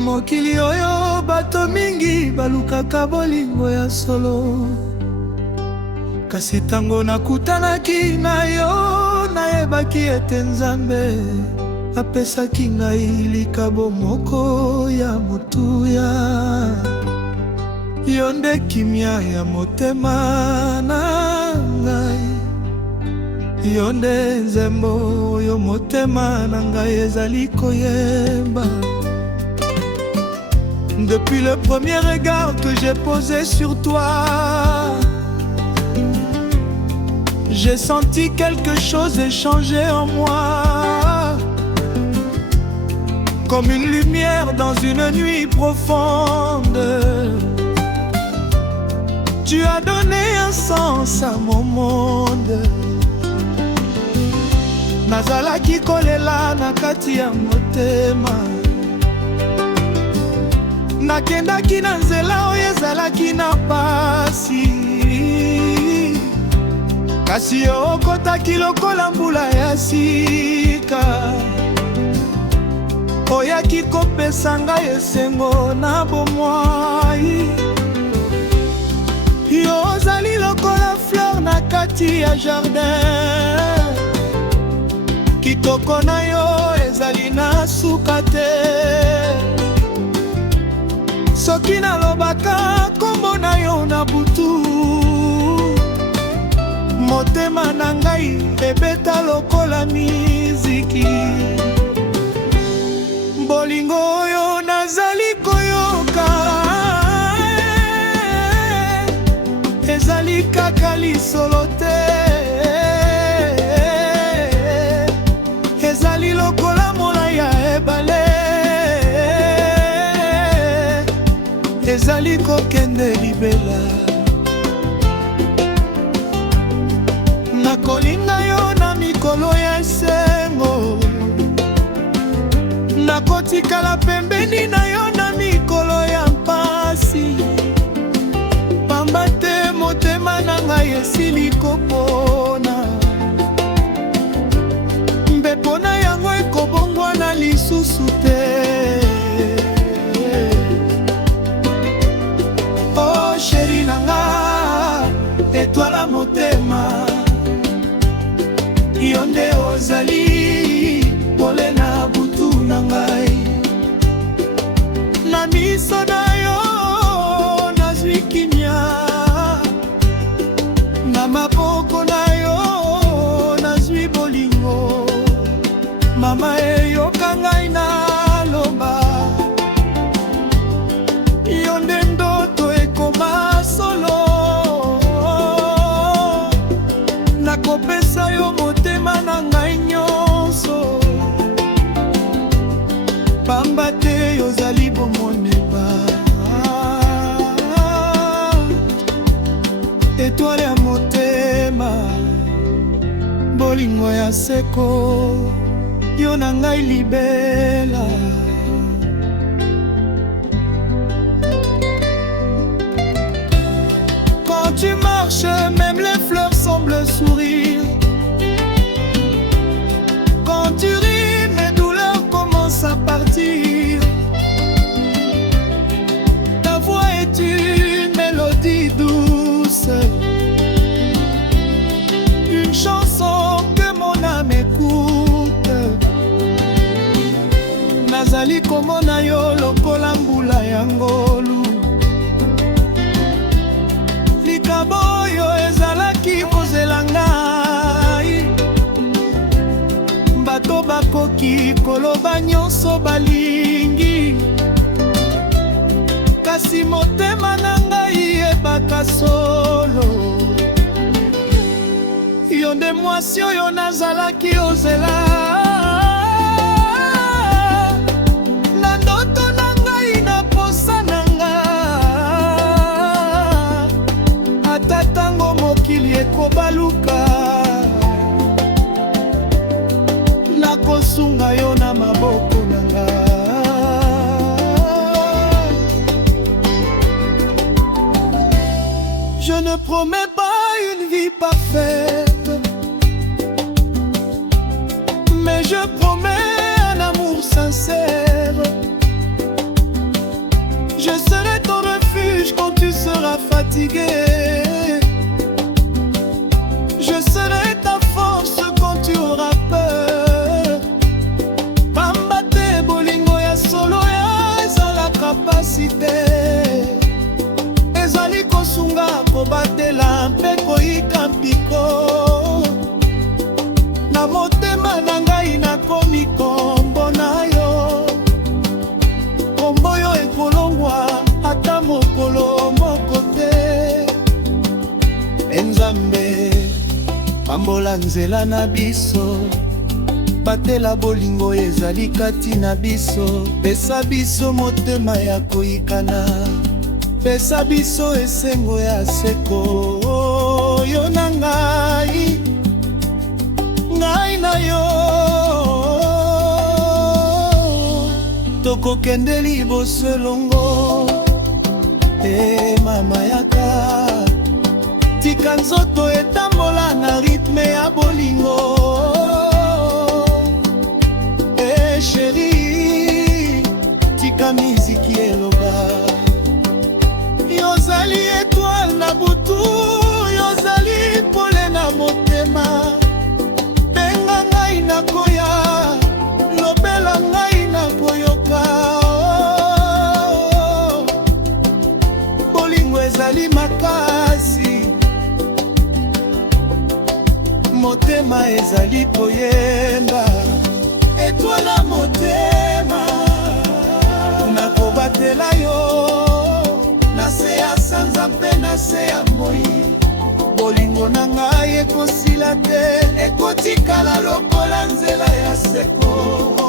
Na mokili oyo bato mingi balukaka bolingo ya solo, kasi tango nakutanaki na yo nayebaki ete Nzambe apesaki ngai likabo moko ya motuya. Yo nde kimia ya motema na ngai, yo nde nzembo oyo motema na ngai ezali koyemba. Depuis le premier regard que j'ai posé sur toi, j'ai senti quelque chose changer en moi, comme une lumière dans une nuit profonde. Tu as donné un sens à mon monde. Nazalaki kolela na kati ya motema, nakendaki na nzela oyo ezalaki na pasi, kasi yo okotaki lokola mbula ya sika. Oyaki kopesa ngai esengo na bomoi, yo ozali lokola fleur na kati ya jardin. Kitoko na yo ezali na suka te, soki nalobaka kombo na yo na butu, motema na ngai ebeta lokola miziki. Bolingo oyo nazali koyoka ezali kaka lisolo te, ezali lokola molai ya ebale, ezali kokende libela. Nakolinga yo na mikolo ya esengo, nakotikala pembeni na yo na mikolo ya mpasi. Pamba te motema na ngai esili kopona, mbepo na yango ekobongwana lisusu te. Oh chéri nanga, etwala motema, yo nde ozali pole na butu na ngai. Na miso na yo nazwi kimia, na maboko na yo nazwi bolingo. Mama eyoka ngai naloba, yo nde ndoto ekoma solo. Nakopesa yo motema na ngai nyonso, pamba te yozali bomoneba. Etwale ya motema, bolingo ya seko, yo na ngai libela. Quand tu marches, même les fleurs semblent sourire. Quand tu ris, mes douleurs commencent à partir. Ta voix est une mélodie douce, une chanson que mon âme écoute. Nazali komona yo lokola mbula ya ngolu, likabo oyo ezalaki kozela ngai. Bato bakoki koloba nyonso balingi, kasi motema na ngai ebaka solo. Yo nde mwasi oyo nazalaki ozela, na ndoto na ngai na posa na nga. Ata tango mokili ekobaluka, nakosunga yo na maboko na nga. Je ne promets pas une vie parfaite, mais je promets un amour sincère. Je serai ton refuge quand tu seras fatigué. Je serai ta force quand tu auras peur. Pamba te bolingo ya solo ya ezala kapasite. Ezali kosunga kobatela mpe koyika mpiko. Na motema na ngai nakomi kombo na yo. Kombo yo ekolongwa ata mokolo moko te. Nzambe pambola nzela na biso, batela bolingo ezali kati na biso. Pesa biso motema ya koyikana, pesa biso esengo ya seko. Yo na ngai, ngai na yo, tokokende liboso elongo. Mama yaka, tika nzoto etambola na ritme ya bolingo. Chéri, tika miziki eloba. Yozali étoile na butu, yozali pole na motema. Benga ngai nakoya, lobela ngai nakoyoka. Bolingo ezali makasi, motema ezali koyemba. Étoile na motema, nakobatela yo, na se ya sanza mpe na se ya moi. Bolingo na ngai ekosila te, ekotikala lokola nzela ya seko.